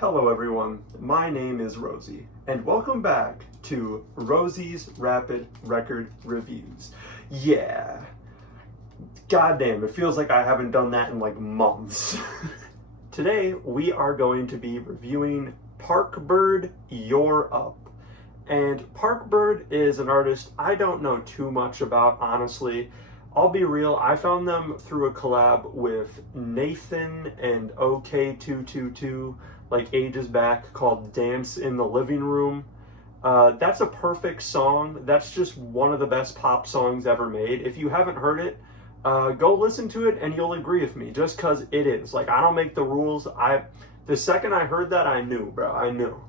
Hello everyone, my name is Rosie, and welcome back to Rosie's Rapid Record Reviews. Yeah, goddamn, it feels like I haven't done that in like months. Today we are going to be reviewing Parkbird, You're Up. And Parkbird is an artist I don't know too much about, honestly. I'll be real, I found them through a collab with Nathan and OK222, like ages back, called Dance in the Living Room. That's a perfect song. That's just one of the best pop songs ever made. If you haven't heard it, go listen to it and you'll agree with me, just because it is. Like, I don't make the rules. The second I heard that, I knew, bro. I knew.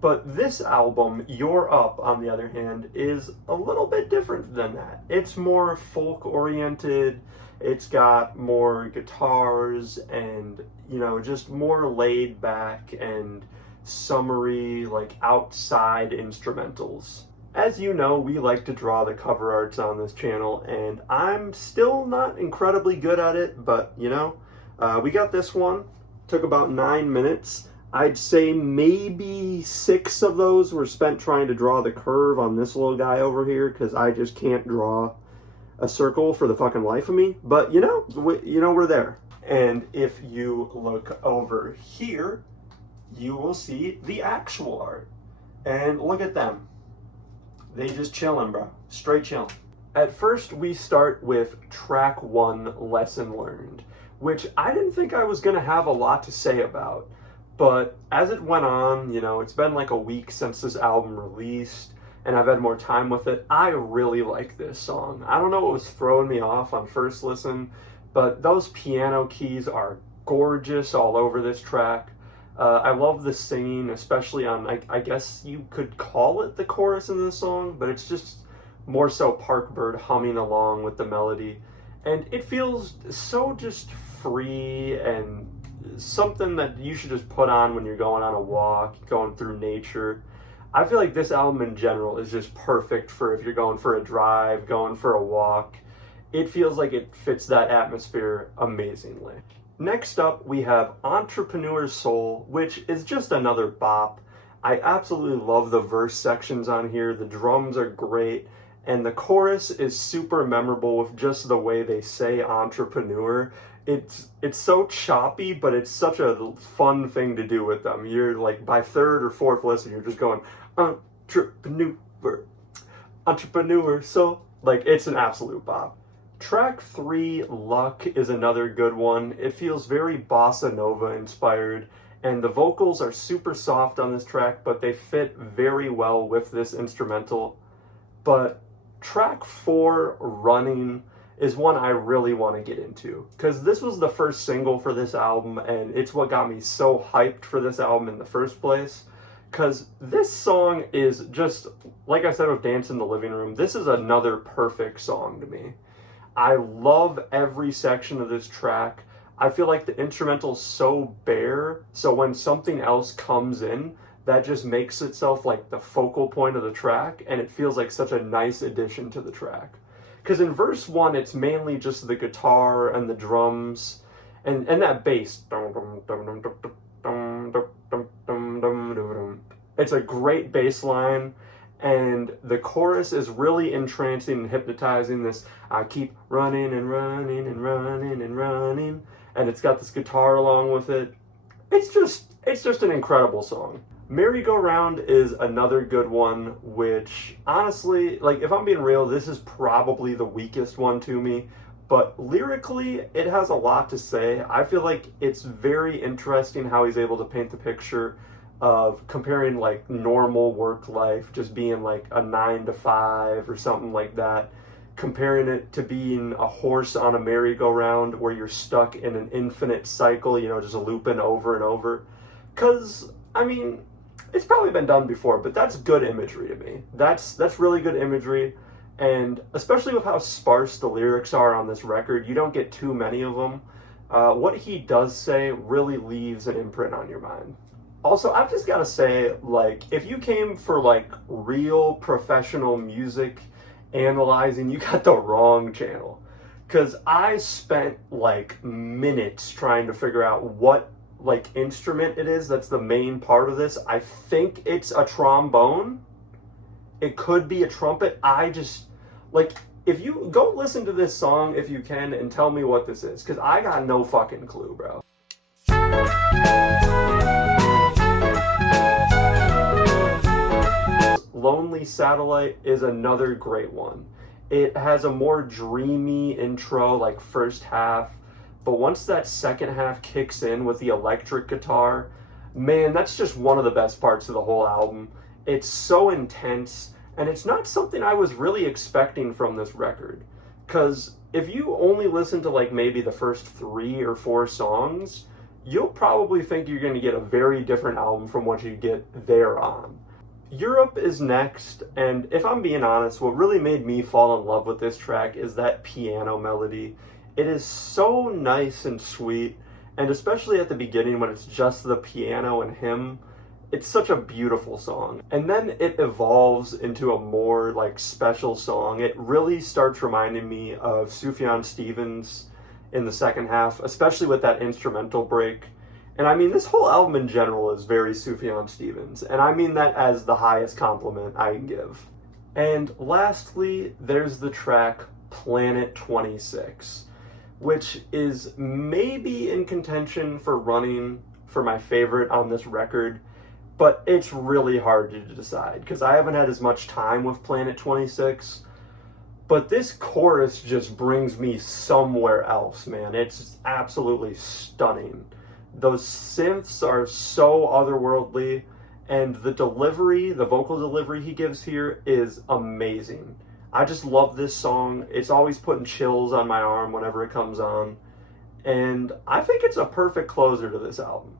But this album, You're Up, on the other hand, is a little bit different than that. It's more folk-oriented, it's got more guitars and, you know, just more laid back and summery, like, outside instrumentals. As you know, we like to draw the cover arts on this channel, and I'm still not incredibly good at it, but, you know, we got this one. Took about 9 minutes. I'd say maybe 6 of those were spent trying to draw the curve on this little guy over here, because I just can't draw a circle for the fucking life of me. But you know, we're there. And if you look over here, you will see the actual art. And look at them. They just chillin', bro. Straight chillin'. At first, we start with track 1, Lesson Learned, which I didn't think I was gonna have a lot to say about. But as it went on, you know, it's been like a week since this album released, and I've had more time with it. I really like this song. I don't know what was throwing me off on first listen, but those piano keys are gorgeous all over this track. I love the singing, especially on, I guess you could call it the chorus in this song, but it's just more so Parkbird humming along with the melody. And it feels so just free and something that you should just put on when you're going on a walk, going through nature. I feel like this album in general is just perfect for if you're going for a drive, going for a walk. It feels like it fits that atmosphere amazingly. Next up, we have Entrepreneur Soul, which is just another bop. I absolutely love the verse sections on here. The drums are great, and the chorus is super memorable with just the way they say entrepreneur. It's so choppy, but it's such a fun thing to do with them. You're like, by third or fourth listen, you're just going, entrepreneur, so, like, it's an absolute bop. Track 3, Luck, is another good one. It feels very bossa nova inspired, and the vocals are super soft on this track, but they fit very well with this instrumental. But track 4, Running, is one I really want to get into, because this was the first single for this album, and it's what got me so hyped for this album in the first place. Because this song is just, like I said with Dance in the Living Room, this is another perfect song to me. I love every section of this track. I feel like the instrumental's so bare, so when something else comes in, that just makes itself like the focal point of the track, and it feels like such a nice addition to the track. Because in verse 1, it's mainly just the guitar and the drums and that bass. It's a great bass line, and the chorus is really entrancing and hypnotizing. This, I keep running and running and running and running, and it's got this guitar along with it. It's just an incredible song. Merry-Go-Round is another good one, which, honestly, like, if I'm being real, this is probably the weakest one to me, but lyrically, it has a lot to say. I feel like it's very interesting how he's able to paint the picture of comparing, like, normal work life, just being, like, a 9 to 5 or something like that, comparing it to being a horse on a merry-go-round where you're stuck in an infinite cycle, you know, just looping over and over. Because, I mean, it's probably been done before, but that's good imagery to me. That's really good imagery, and especially with how sparse the lyrics are on this record, you don't get too many of them. What he does say really leaves an imprint on your mind. Also, I've just got to say, like, if you came for, like, real professional music analyzing, you got the wrong channel. Because I spent, like, minutes trying to figure out what like instrument it is that's the main part of this. I think it's a trombone. It could be a trumpet. I just, like, if you go listen to this song if you can and tell me what this is, because I got no fucking clue, bro. Lonely Satellite is another great one. It has a more dreamy intro, like first half, but once that second half kicks in with the electric guitar, man, that's just one of the best parts of the whole album. It's so intense, and it's not something I was really expecting from this record. Because if you only listen to like maybe the first 3 or 4 songs, you'll probably think you're going to get a very different album from what you get there on. Europe is next, and if I'm being honest, what really made me fall in love with this track is that piano melody. It is so nice and sweet, and especially at the beginning when it's just the piano and him, it's such a beautiful song. And then it evolves into a more like special song. It really starts reminding me of Sufjan Stevens in the second half, especially with that instrumental break. And I mean, this whole album in general is very Sufjan Stevens, and I mean that as the highest compliment I can give. And lastly, there's the track Planet 26, which is maybe in contention for running for my favorite on this record, but it's really hard to decide because I haven't had as much time with Planet 26. But this chorus just brings me somewhere else, man. It's absolutely stunning. Those synths are so otherworldly, and the delivery, the vocal delivery he gives here is amazing. I just love this song. It's always putting chills on my arm whenever it comes on, and I think it's a perfect closer to this album.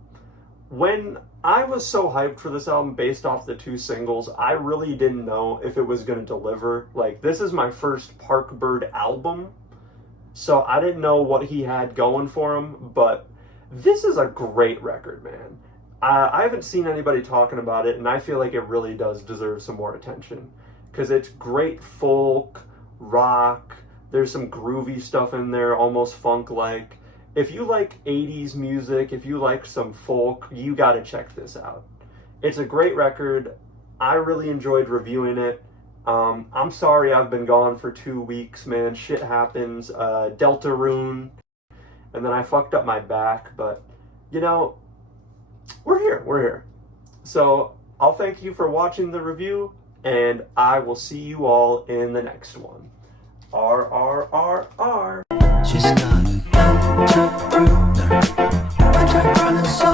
When I was so hyped for this album based off the 2 singles, I really didn't know if it was going to deliver. Like, this is my first Park Bird album, so I didn't know what he had going for him, but this is a great record, man. I haven't seen anybody talking about it, and I feel like it really does deserve some more attention. Because it's great folk, rock, there's some groovy stuff in there, almost funk-like. If you like 80s music, if you like some folk, you gotta check this out. It's a great record. I really enjoyed reviewing it. I'm sorry I've been gone for 2 weeks, man. Shit happens. Deltarune. And then I fucked up my back, but, you know, we're here. So, I'll thank you for watching the review, and I will see you all in the next one. RRRR. She's got a down to ruler, and her running so